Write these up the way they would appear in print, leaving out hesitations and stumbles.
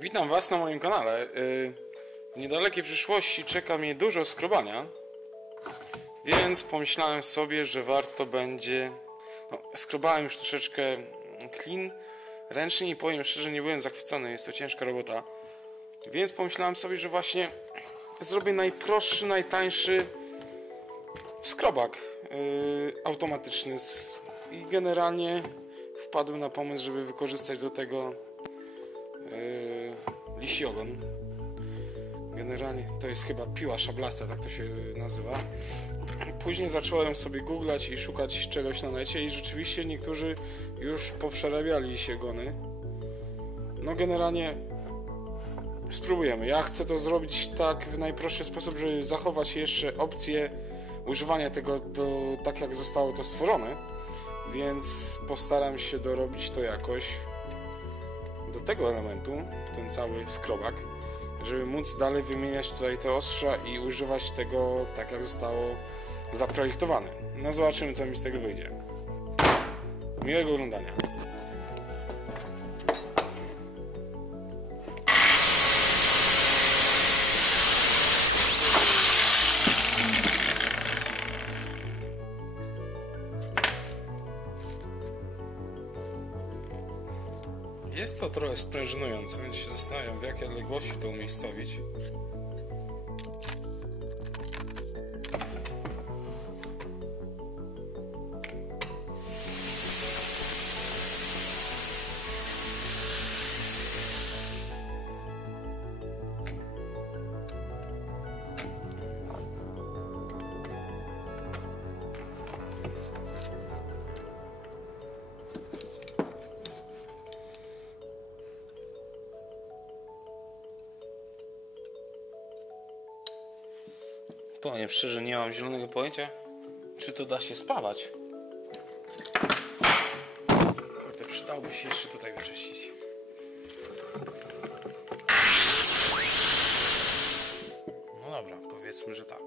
Witam Was na moim kanale. W niedalekiej przyszłości czeka mnie dużo skrobania, więc pomyślałem sobie, że warto będzie... skrobałem już troszeczkę klin ręcznie i powiem szczerze, nie byłem zachwycony, jest to ciężka robota. Więc pomyślałem sobie, że właśnie zrobię najprostszy, najtańszy skrobak automatyczny i generalnie wpadłem na pomysł, żeby wykorzystać do tego lisi ogon. Generalnie to jest chyba piła szablasta, tak to się nazywa. Później zacząłem sobie googlać i szukać czegoś na necie i rzeczywiście niektórzy już poprzerabiali lisi ogony. No generalnie spróbujemy. Ja chcę to zrobić tak w najprostszy sposób, żeby zachować jeszcze opcję używania tego tak jak zostało to stworzone, więc postaram się dorobić to jakoś do tego elementu, ten cały skrobak, żeby móc dalej wymieniać tutaj te ostrza i używać tego tak jak zostało zaprojektowane. No zobaczymy, co mi z tego wyjdzie. Miłego oglądania. Jest to trochę sprężynujące, więc się zastanawiam, w jakiej odległości to umiejscowić. Powiem szczerze, nie mam zielonego pojęcia, czy to da się spawać. Kurde, przydałoby się jeszcze tutaj wyczyścić. No dobra, powiedzmy, że tak.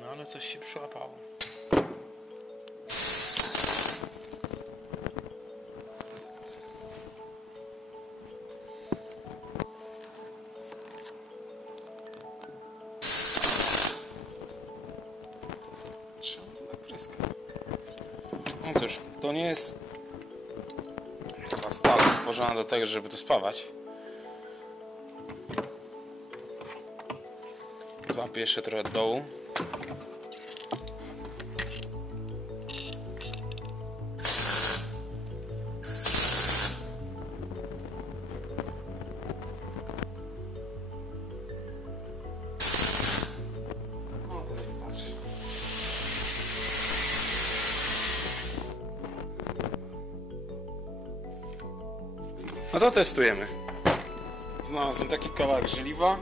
No ale coś się przyłapało. Czemu to tak pryska? No cóż, to nie jest chyba stal stworzona do tego, żeby to spawać. Złapię jeszcze trochę od dołu. No to wystarczy. No to testujemy. Znalazłem taki kawałek żeliwa.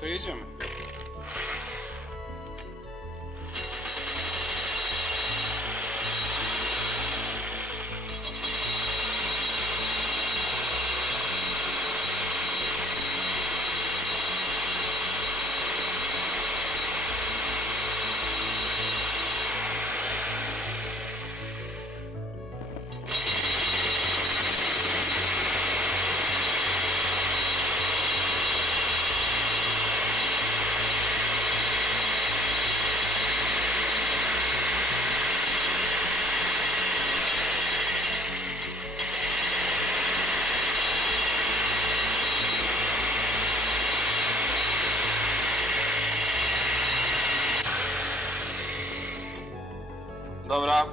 To jedziemy. Dobra,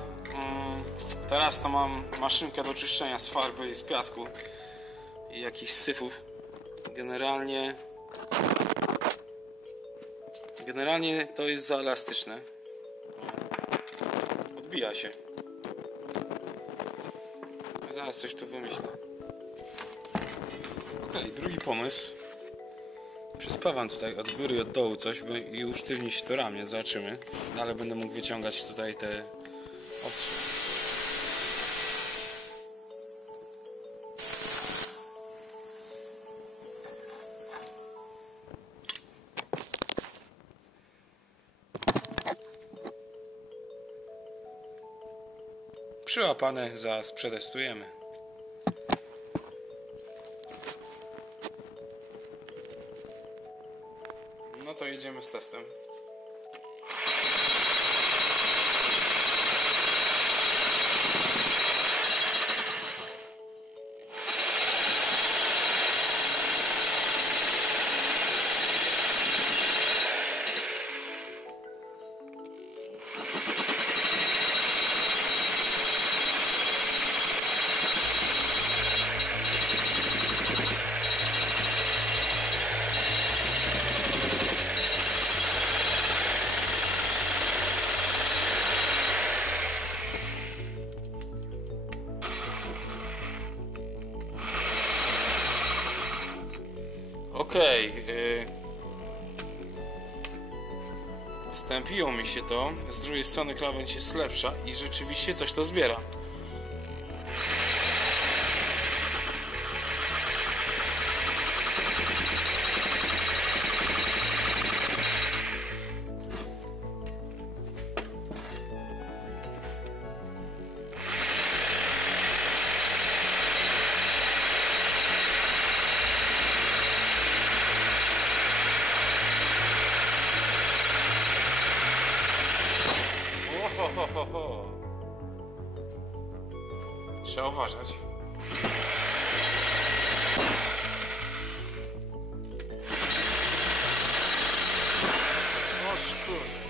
teraz to mam maszynkę do czyszczenia z farby i z piasku i jakichś syfów. Generalnie to jest za elastyczne. Odbija się. Zaraz coś tu wymyślę. Ok, drugi pomysł. Przyspawam tutaj od góry i od dołu coś i usztywni się to ramię, zobaczymy. Ale będę mógł wyciągać tutaj te ostrze. Przyłapane, zaraz przetestujemy. No to jedziemy z testem. Okej, stępiło mi się to, z drugiej strony krawędź jest lepsza i rzeczywiście coś to zbiera. Trzeba uważać. O szkurde.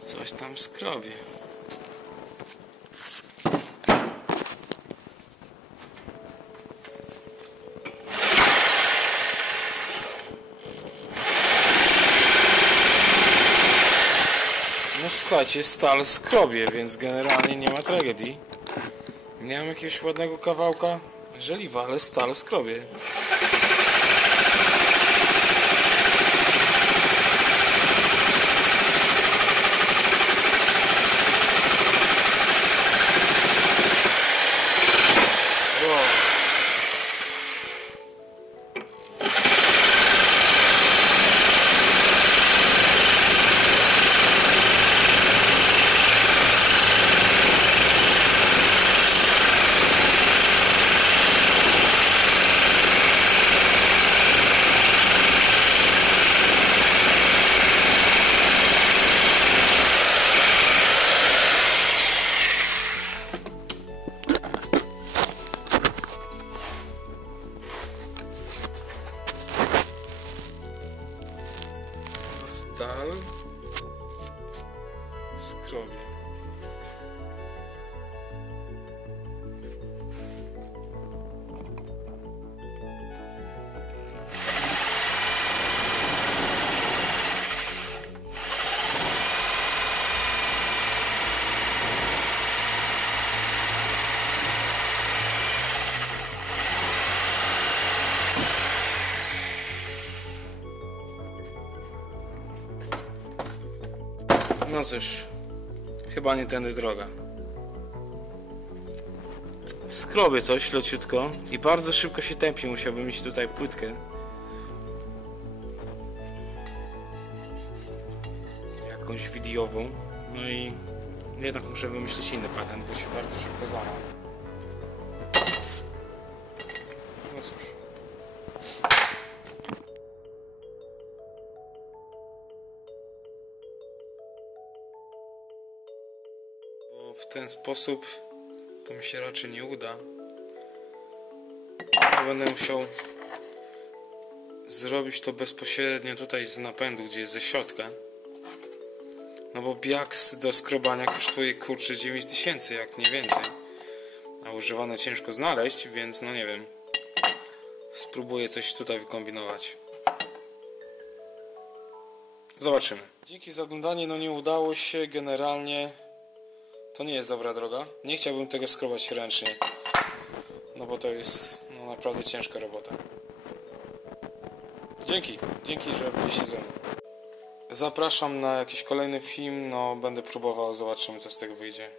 Coś tam skrobie. No słuchajcie, stal skrobie, więc generalnie nie ma tragedii. Nie mam jakiegoś ładnego kawałka żeliwa, ale stal skrobie. Stal skrobie. No cóż, chyba nie tędy droga. Skrobię coś leciutko i bardzo szybko się tępi, musiałbym mieć tutaj płytkę. Jakąś wideową. No i jednak muszę wymyślić inny patent, bo się bardzo szybko złamał. No cóż. ten sposób to mi się raczej nie uda. Ja będę musiał zrobić to bezpośrednio tutaj z napędu, gdzieś ze środka. No bo biaks do skrobania kosztuje kurczę 9000, jak nie więcej. A używane ciężko znaleźć, więc no nie wiem. Spróbuję coś tutaj wykombinować. Zobaczymy. Dzięki za oglądanie, no nie udało się generalnie. To nie jest dobra droga. Nie chciałbym tego skrobać ręcznie. No bo to jest no, naprawdę ciężka robota. Dzięki, że byliście ze mną. Zapraszam na jakiś kolejny film, no będę próbował, zobaczymy co z tego wyjdzie.